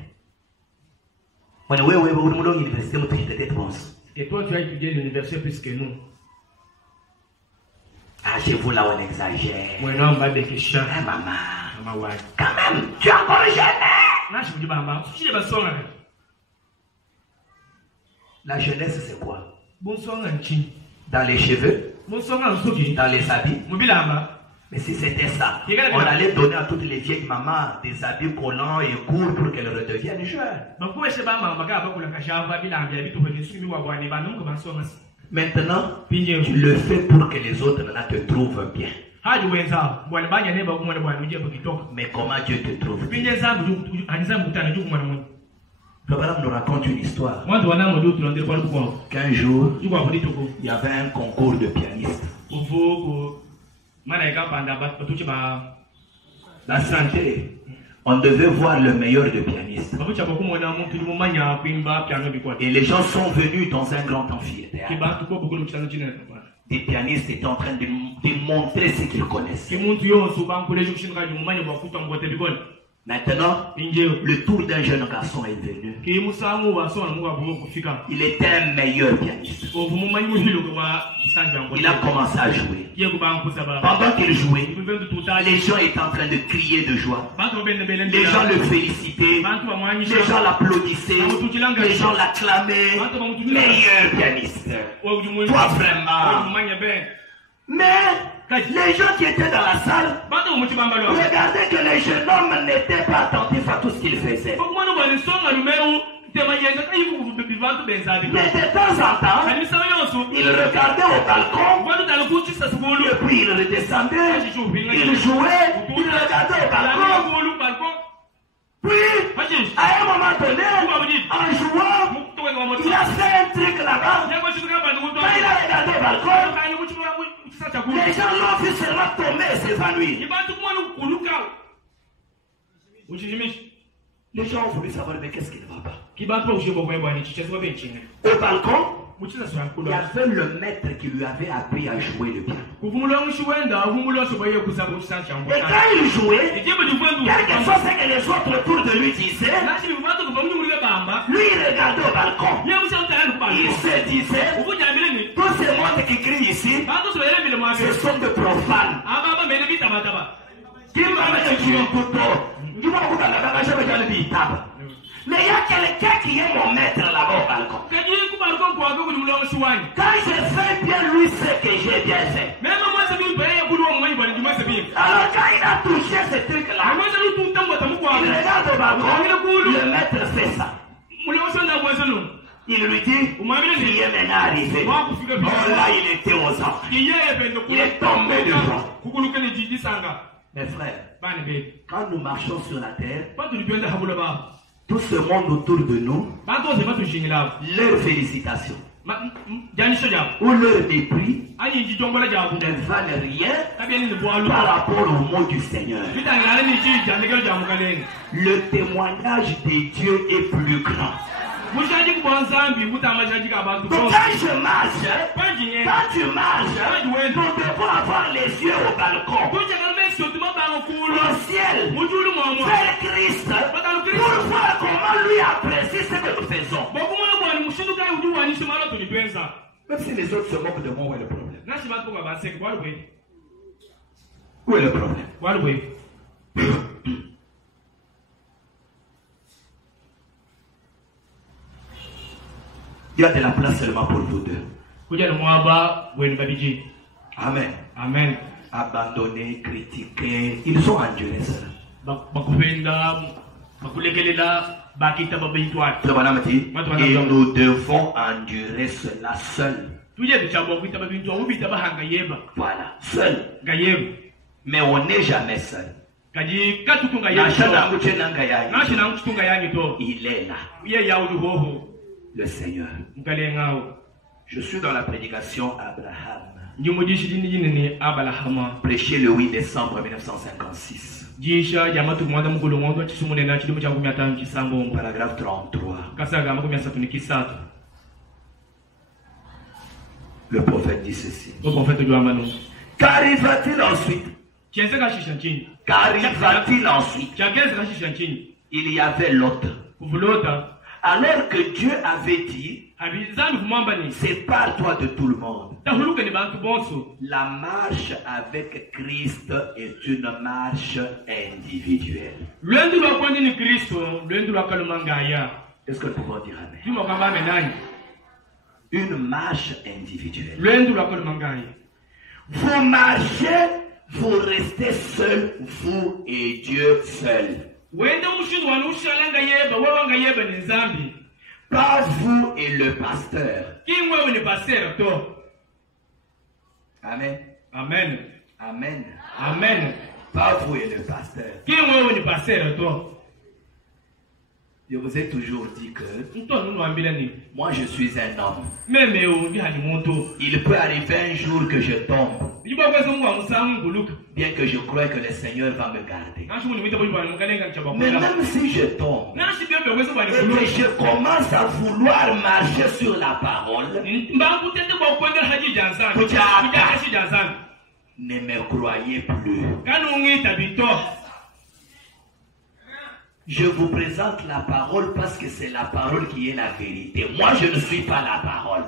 Et toi, tu as étudié à l'université plus que nous. Ah, chez vous là, on exagère. Ouais, non, on va des questions. Ah, maman. Maman, ouais. Quand même, tu es encore jeune. Là, je me dis, maman, tu es pas seul. La jeunesse, c'est quoi? Bonsoir, Nanchi. Dans les cheveux? Bonsoir, Nanchi. Dans les habits? Mobilama. Mais si c'était ça, on allait donner à toutes les vieilles mamans des habits collants et courts pour qu'elles redeviennent jeunes. Maintenant, tu le fais pour que les autres là te trouvent bien. Mais comment Dieu te trouve? Abraham nous raconte une histoire. Qu'un jour, il y avait un concours de pianistes. La santé, on devait voir le meilleur de pianistes. Et les gens sont venus dans un grand amphithéâtre. Des pianistes étaient en train de montrer ce qu'ils connaissent. Maintenant, le tour d'un jeune garçon est venu. Il était un meilleur pianiste. Il a commencé à jouer. Pendant qu'il jouait, les gens étaient en train de crier de joie. Les gens le félicitaient. Les gens l'applaudissaient. Les gens l'acclamaient. Meilleur pianiste. Toi vraiment. Mais les gens qui étaient dans la salle regardaient que le jeune homme n'était pas attentif à tout ce qu'il faisait. Mais de temps en temps, il regardait au balcon, et puis il redescendait, il jouait, il regardait au balcon. Puis, à un moment donné, en jouant, il a fait un truc là-bas. Quand il a regardé au balcon, les gens l'ont vu seulement tomber et s'évanouir. Les gens ont voulu savoir, mais qu'est-ce qui ne va pas? Au balcon, il y avait le maître qui lui avait appris à jouer le piano. Et quand il jouait, quelque chose que les autres autour de lui disaient, lui il regardait au balcon. Il se disait, tous ces monde qui crient ici, ce sont des profanes. Mais il y a quelqu'un qui est mon maître là-bas au balcon. Quand je fais bien, lui sait que j'ai bien fait. Alors quand il a touché ce truc-là, il regarde au balcon, le maître fait ça. Il lui dit, il est maintenant arrivé. Oh là, il était aux anges. Il est tombé de joie. Mes frères, quand nous marchons sur la terre, tout ce monde autour de nous, leurs félicitations ou leur mépris ne valent rien par rapport au mot du Seigneur. Le témoignage de Dieu est plus grand. Donc quand je marche, quand tu marches, nous devons avoir les yeux au balcon, au ciel, vers Christ, pour voir comment lui apprécie ce que nous faisons. Même si les autres se moquent de moi, où est le problème? Où est le problème? Il y a de la place seulement pour vous deux. Amen. Amen. Abandonnés, critiqués, ils sont endurés seuls. Et nous devons endurer cela seuls. Voilà, seul. Mais on n'est jamais seul. Il est là. Le Seigneur. Je suis dans la prédication Abraham. Prêché le 8 décembre 1956. Paragraphe 33. Le prophète dit ceci. Qu'arriva-t-il ensuite? Qu'arriva-t-il ensuite? Il y avait l'autre. Alors que Dieu avait dit, sépare-toi de tout le monde. La marche avec Christ est une marche individuelle. Est-ce que nous pouvons dire amen? Une marche individuelle. Vous marchez, vous restez seul, vous et Dieu seul. Pas vous et le pasteur. Amen. Amen. Amen. Amen. Pas vous et le pasteur. Qui est le pasteur toi? Je vous ai toujours dit que moi je suis un homme. Même Il peut arriver un jour que je tombe. Bien que je croie que le Seigneur va me garder. Mais même si je tombe, et que je commence à vouloir marcher sur la parole, ne me croyez plus. Je vous présente la parole parce que c'est la parole qui est la vérité. Moi, je ne suis pas la parole.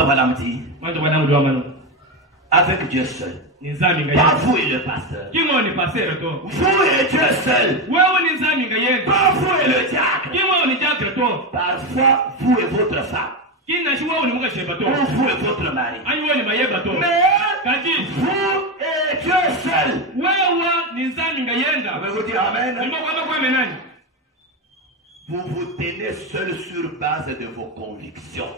Madame dit, avec Dieu seul. Pas vous et le pasteur. Vous et Dieu seul. Pas vous et le diacre. Parfois, vous et votre femme. Ou vous et votre mari. Mais vous et Dieu seul. Vous dire Amen. Vous vous tenez seul sur base de vos convictions.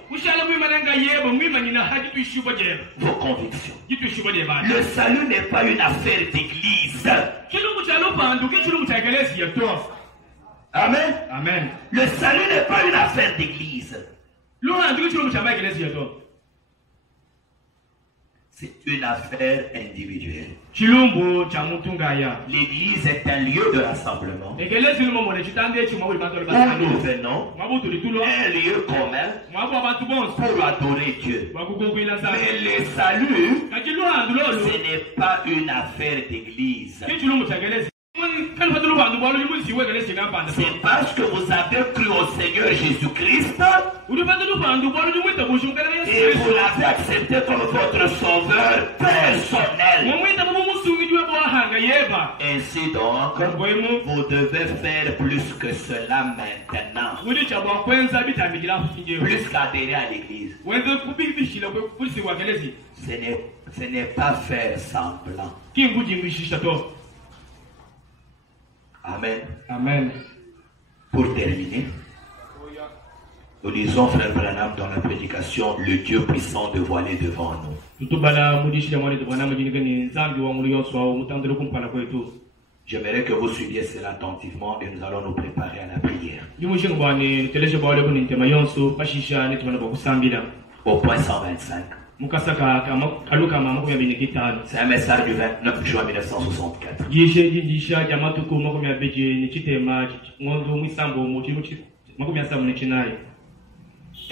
Vos convictions. Le salut n'est pas une affaire d'église. Amen. Amen. Le salut n'est pas une affaire d'église. C'est une affaire individuelle. L'église est un lieu de rassemblement où nous venons, un lieu commun pour adorer Dieu. Mais le salut, ce n'est pas une affaire d'église. C'est parce que vous avez cru au Seigneur Jésus-Christ et vous l'avez accepté comme votre sauveur personnel. Ainsi donc, vous devez faire plus que cela maintenant. Plus qu'adhérer à l'église. Ce n'est pas faire semblant. Amen. Amen. Pour terminer, nous lisons frère Branham dans la prédication le Dieu puissant dévoilé devant nous. J'aimerais que vous suiviez cela attentivement et nous allons nous préparer à la prière. Au point 125. C'est un message du 29 juin 1964.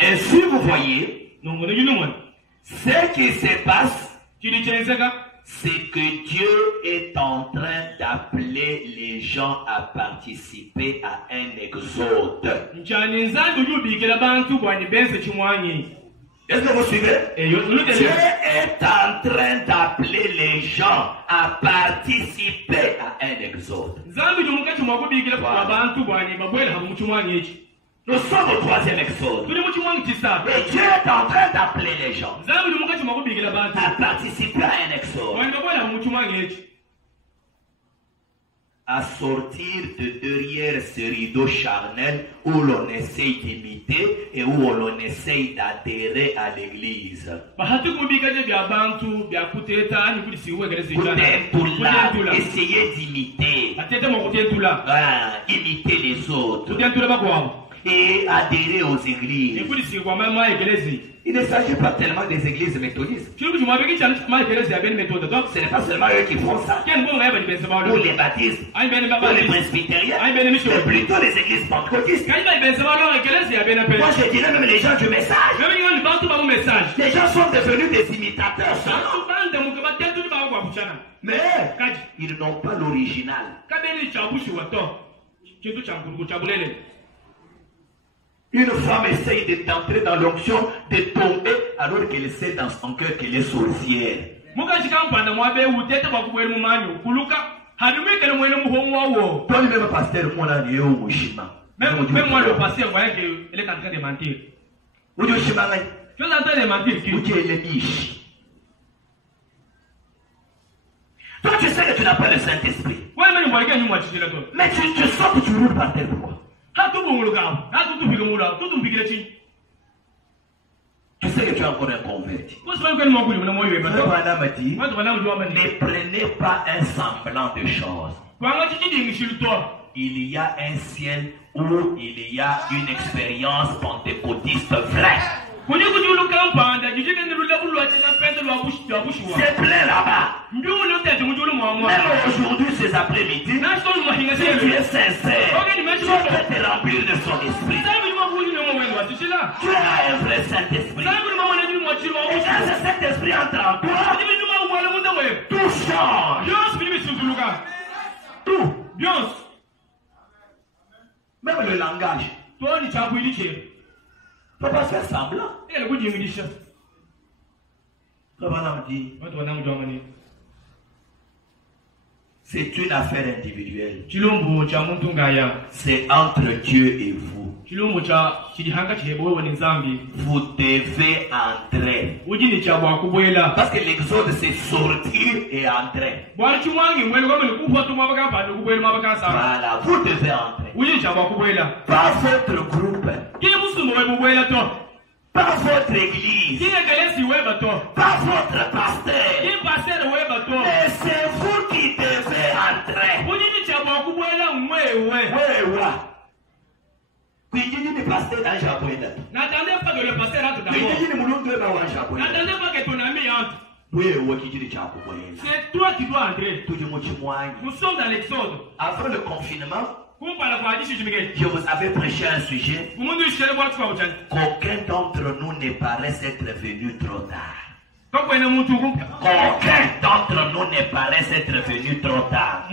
Ainsi vous voyez, ce qui se passe, c'est que Dieu est en train d'appeler les gens à participer à un exode. Est-ce que vous suivez? Dieu est en train d'appeler les gens à participer à un exode. Nous sommes au troisième exode. Et Dieu est en train d'appeler les gens à participer à un exode. À sortir de derrière ce rideau charnel où l'on essaye d'imiter et où l'on essaye d'adhérer à l'église. Essayez d'imiter. Imiter les autres. Et adhérer aux églises. Il ne s'agit pas tellement des églises méthodistes. Ce n'est pas seulement eux qui font ça. Ou les baptistes, ou les presbytériens, c'est plutôt les églises pentecôtistes. Moi je dirais même les gens du message. Les gens sont devenus des imitateurs seulement. Mais ils n'ont pas l'original. Une femme essaye d'entrer dans l'onction, de tomber, alors qu'elle sait dans son cœur qu'elle est sorcière. Toi-même, pasteur, moi, là, il est au Mushima. Même moi, le pasteur, voyait qu'elle est en train de mentir. Tu es en train de mentir. Toi, tu sais que tu n'as pas le Saint-Esprit. Mais tu sens que tu roules par terre, pourquoi? Tu sais que tu es encore un converti. Madame a dit, ne prenez pas un semblant de choses. Il y a un ciel où il y a une expérience pentecôtiste vraie. C'est plein là-bas. Même aujourd'hui, ces après-midi, si tu es sincère, tu vas te remplir de son esprit. Tu as un vrai Saint-Esprit. Et quand ce Saint-Esprit entre en toi, tout change. Tout. Même le langage. Il ne faut pas faire semblant. Le bonhomme dit, c'est une affaire individuelle. C'est entre Dieu et vous. Vous devez entrer. Parce que l'exode c'est sortir et entrer. Voilà, vous devez entrer. Pas votre groupe. Pas votre église. Pas votre pasteur. Mais c'est vous qui devez entrer. N'attendez pas que le pasteur entre d'abord. C'est toi qui dois entrer. Nous sommes dans l'exode. Avant le confinement, je vous avais prêché un sujet qu'aucun d'entre nous ne paraisse être venu trop tard. Aucun d'entre nous ne paraisse être venu trop tard.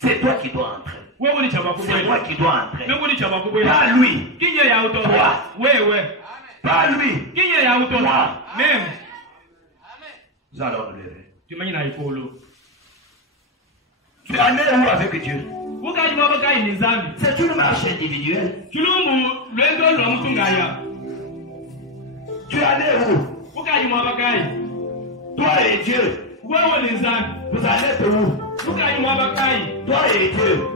C'est toi qui dois entrer. C'est moi qui dois entrer. Pas lui. Toi. Pas lui. Moi. Même. Nous allons nous lever. Tu en es où avec Dieu? C'est une marche individuelle. Tu en es où? Toi et Dieu. Vous en êtes où? Toi et Dieu.